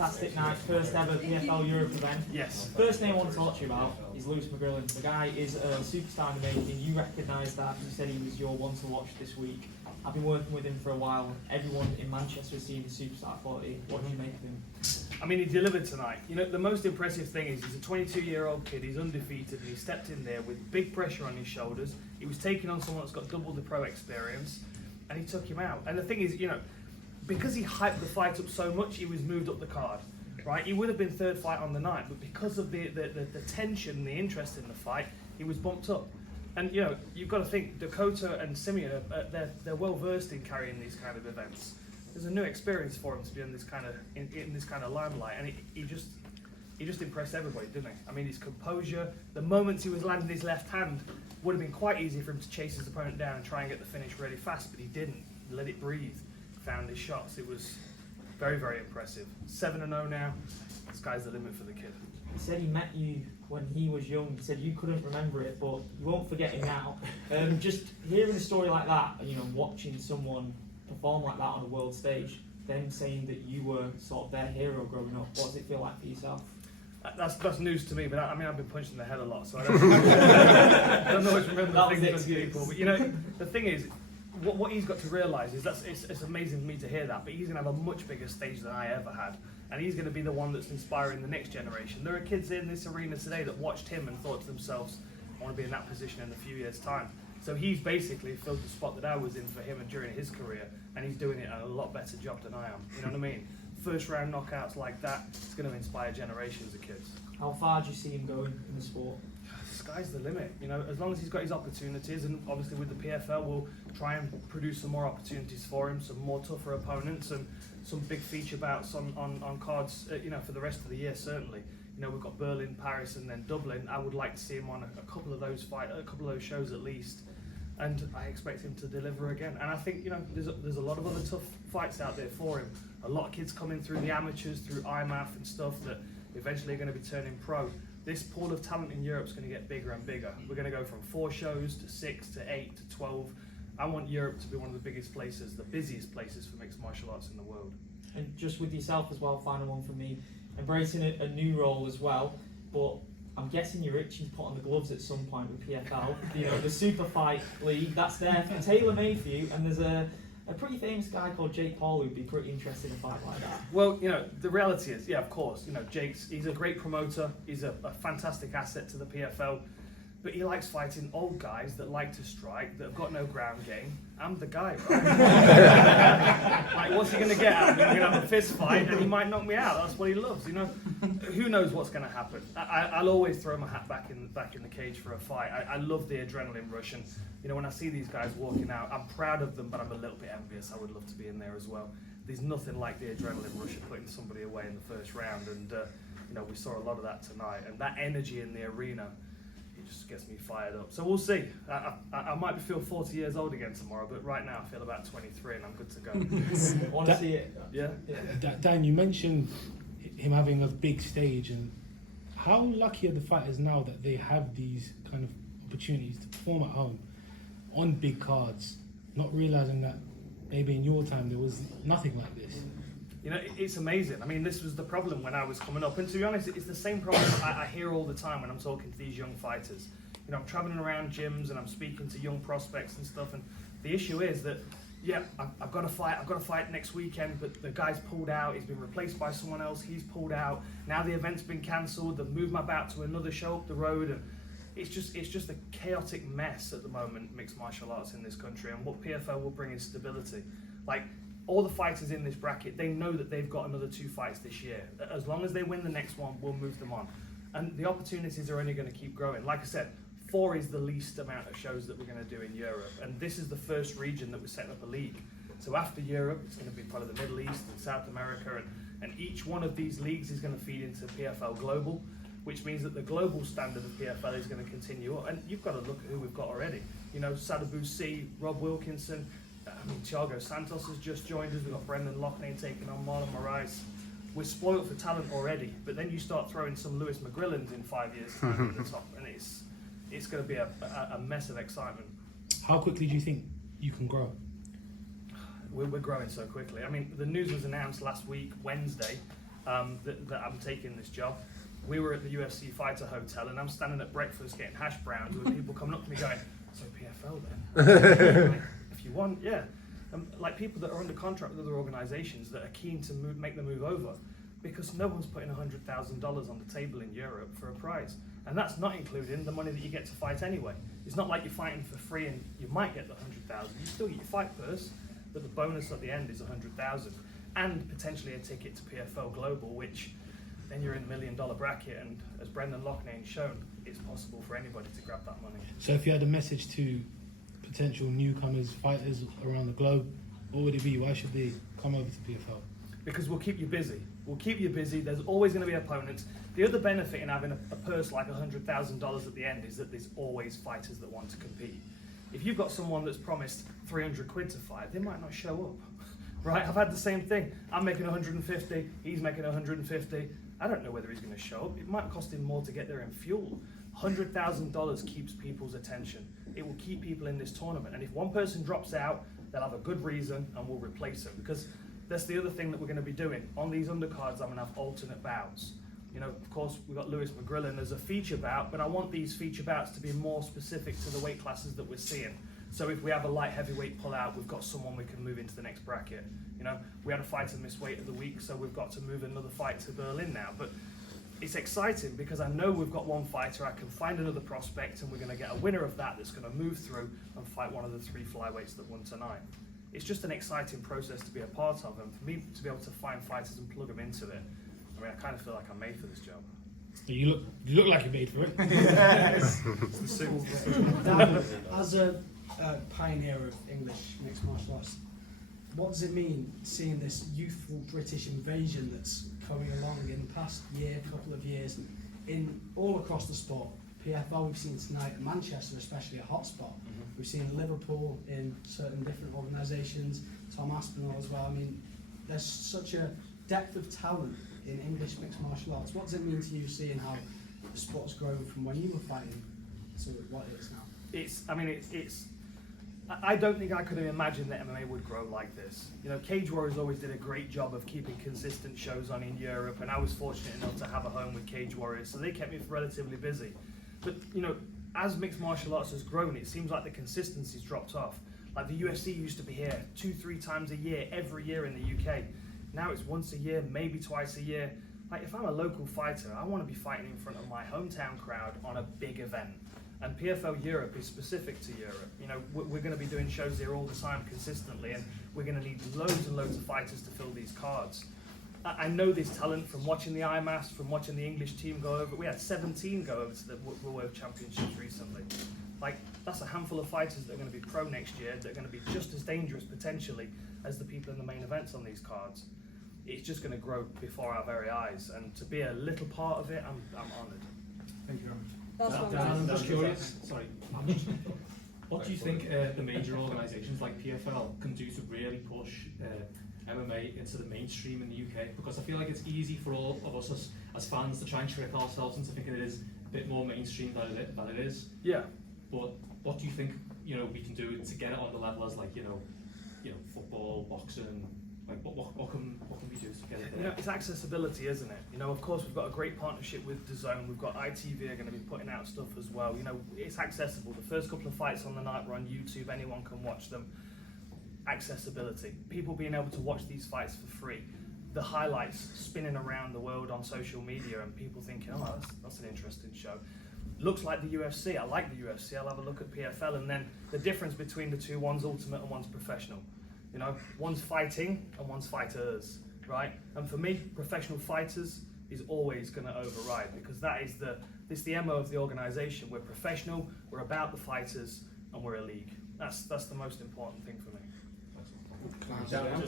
fantastic night, first ever PFL Europe event. Yes. First thing I want to talk to you about is Lewis McGrillen. The guy is a superstar in the making. You recognise that. You said he was your one to watch this week. I've been working with him for a while. Everyone in Manchester has seen the superstar quality. What do you make of him? I mean, he delivered tonight. You know, the most impressive thing is he's a 22-year-old kid. He's undefeated, and he stepped in there with big pressure on his shoulders. He was taking on someone that's got double the pro experience, and he took him out. And the thing is, you know, because he hyped the fight up so much, he was moved up the card, right? He would have been third fight on the night, but because of the tension and the interest in the fight, he was bumped up. And you know, you've got to think Dakota and Simeon they're well versed in carrying these kind of events. There's a new experience for him to be in this kind of limelight, and he just impressed everybody, didn't he? I mean, his composure, the moments he was landing his left hand, would have been quite easy for him to chase his opponent down and try and get the finish really fast, but he didn't. He let it breathe, found his shots. It was very, very impressive. 7-0 now. The sky's the limit for the kid. He said he met you when he was young. He said you couldn't remember it, but you won't forget it now. Just hearing a story like that, you know, watching someone perform like that on a world stage, them saying that you were sort of their hero growing up, what does it feel like for yourself? That's news to me, but I mean, I've been punched in the head a lot, so I don't always remember the things from people. But you know, the thing is, what he's got to realise is it's amazing for me to hear that, but he's going to have a much bigger stage than I ever had, and he's going to be the one that's inspiring the next generation. There are kids in this arena today that watched him and thought to themselves, I want to be in that position in a few years' time. So he's basically filled the spot that I was in for him and during his career, and he's doing it a lot better job than I am. You know what I mean? First round knockouts like that, it's going to inspire generations of kids. How far do you see him going in the sport? The sky's the limit, you know, as long as he's got his opportunities, and obviously with the PFL we'll try and produce some more opportunities for him, some more tougher opponents and some big feature bouts on cards, you know, for the rest of the year certainly. You know, we've got Berlin, Paris and then Dublin. I would like to see him on a couple of those shows at least, and I expect him to deliver again. And I think, you know, there's a lot of other tough fights out there for him. A lot of kids coming through the amateurs, through IMAF and stuff that eventually are going to be turning pro. This pool of talent in Europe is going to get bigger and bigger. We're going to go from 4 shows to 6 to 8 to 12. I want Europe to be one of the biggest places, the busiest places for mixed martial arts in the world. And just with yourself as well, final one from me, embracing a new role as well, but I'm guessing you're itching to put on the gloves at some point with PFL. You know, the Super Fight League, that's there, tailor-made for you, and there's a pretty famous guy called Jake Paul who'd be pretty interested in a fight like that. Well, you know, the reality is, yeah, of course, you know, he's a great promoter, he's a fantastic asset to the PFL, but he likes fighting old guys that like to strike, that have got no ground game. I'm the guy, right? Like, what's he going to get out of me? We're going to have a fist fight and he might knock me out. That's what he loves, you know? Who knows what's going to happen? I'll always throw my hat back in the cage for a fight. I love the adrenaline rush, and you know, when I see these guys walking out, I'm proud of them, but I'm a little bit envious. I would love to be in there as well. There's nothing like the adrenaline rush of putting somebody away in the first round, and you know, we saw a lot of that tonight, and that energy in the arena, it just gets me fired up. So we'll see. I might feel 40 years old again tomorrow, but right now I feel about 23 and I'm good to go. Want to see it? Yeah. Dan, you mentioned him having a big stage, and how lucky are the fighters now that they have these kind of opportunities to perform at home on big cards, not realizing that maybe in your time there was nothing like this? You know, it's amazing. I mean, this was the problem when I was coming up, and to be honest, it's the same problem I hear all the time when I'm talking to these young fighters. You know, I'm traveling around gyms and I'm speaking to young prospects and stuff, and the issue is that, yeah, I've got to fight next weekend, but the guy's pulled out, he's been replaced by someone else, he's pulled out, now the event's been cancelled, they've moved my bout to another show up the road, and it's just a chaotic mess at the moment, mixed martial arts in this country, and what PFL will bring is stability. Like, all the fighters in this bracket, they know that they've got another 2 fights this year. As long as they win the next one, we'll move them on. And the opportunities are only going to keep growing. Like I said, 4 is the least amount of shows that we're going to do in Europe. And this is the first region that we're setting up a league. So after Europe, it's going to be part of the Middle East and South America. And each one of these leagues is going to feed into PFL Global, which means that the global standard of PFL is going to continue. And you've got to look at who we've got already. You know, Sadibou C, Rob Wilkinson, Thiago Santos has just joined us. We've got Brendan Loughnane taking on Marlon Moraes. We're spoiled for talent already, but then you start throwing some Lewis McGrillans in 5 years at the top, and it's going to be a mess of excitement. How quickly do you think you can grow? We're growing so quickly. I mean, the news was announced last week, Wednesday, that I'm taking this job. We were at the UFC Fighter Hotel, and I'm standing at breakfast getting hash browns with people coming up to me going, "So PFL then?" Like, if you want, yeah. Like people that are under contract with other organisations that are keen to make the move over, because no one's putting $100,000 on the table in Europe for a prize, and that's not including the money that you get to fight anyway. It's not like you're fighting for free and you might get the 100,000. You still get your fight purse, but the bonus at the end is 100,000, and potentially a ticket to PFL Global, which then you're in the $1 million bracket. And as Brendan Loughnane's shown, it's possible for anybody to grab that money. So if you had a message to potential newcomers, fighters around the globe, what would it be? Why should they come over to PFL? Because we'll keep you busy. We'll keep you busy. There's always going to be opponents. The other benefit in having a purse like $100,000 at the end is that there's always fighters that want to compete. If you've got someone that's promised 300 quid to fight, they might not show up. Right? I've had the same thing. I'm making 150, he's making 150. I don't know whether he's going to show up. It might cost him more to get there in fuel. $100,000 keeps people's attention. It will keep people in this tournament. And if one person drops out, they'll have a good reason and we'll replace them. Because that's the other thing that we're going to be doing. On these undercards, I'm going to have alternate bouts. You know, of course, we've got Lewis McGrillen as a feature bout, but I want these feature bouts to be more specific to the weight classes that we're seeing. So if we have a light heavyweight pull-out, we've got someone we can move into the next bracket. You know, we had a fighter miss weight of the week, so we've got to move another fight to Berlin now. But it's exciting because I know we've got one fighter, I can find another prospect, and we're going to get a winner of that that's going to move through and fight one of the 3 flyweights that won tonight. It's just an exciting process to be a part of, and for me to be able to find fighters and plug them into it, I mean, I kind of feel like I'm made for this job. You look like you're made for it. Yes. It's the suit. Dan, as a pioneer of English mixed martial arts, what does it mean seeing this youthful British invasion that's coming along in the past couple of years, in all across the sport? PFL we've seen tonight, Manchester especially a hotspot. We've seen Liverpool in certain different organisations, Tom Aspinall as well. I mean, there's such a depth of talent in English mixed martial arts. What does it mean to you seeing how the sport's grown from when you were fighting to what it is now? I don't think I could have imagined that MMA would grow like this. You know, Cage Warriors always did a great job of keeping consistent shows on in Europe, and I was fortunate enough to have a home with Cage Warriors, so they kept me relatively busy. But, you know, as mixed martial arts has grown, it seems like the consistency's dropped off. Like the UFC used to be here 2-3 times a year, every year in the UK. Now it's once a year, maybe twice a year. Like if I'm a local fighter, I want to be fighting in front of my hometown crowd on a big event. And PFL Europe is specific to Europe. You know, we're going to be doing shows here all the time consistently, and we're going to need loads and loads of fighters to fill these cards. I know this talent from watching the IMAS, from watching the English team go over. We had 17 go over to the World Championships recently. Like, that's a handful of fighters that are going to be pro next year, that are going to be just as dangerous potentially as the people in the main events on these cards. It's just going to grow before our very eyes, and to be a little part of it, I'm honoured. Thank you very much. I'm just curious. Sorry. What do you think the major organisations like PFL can do to really push MMA into the mainstream in the UK? Because I feel like it's easy for all of us as fans to try and trick ourselves into thinking it is a bit more mainstream than it is. Yeah. But what do you think we can do to get it on the level as like football, boxing? Like what can we do to get it there? You know, it's accessibility, isn't it? You know, of course, we've got a great partnership with DAZN. We've got ITV are going to be putting out stuff as well. You know, it's accessible. The first couple of fights on the night were on YouTube. Anyone can watch them. Accessibility. People being able to watch these fights for free. The highlights spinning around the world on social media, and people thinking, oh, that's an interesting show. Looks like the UFC. I like the UFC. I'll have a look at PFL. And then the difference between the two, one's ultimate and one's professional. You know, one's fighting and one's fighters, right? And for me, professional fighters is always going to override, because that is the MO of the organisation. We're professional, we're about the fighters, and we're a league. That's the most important thing for me. Can I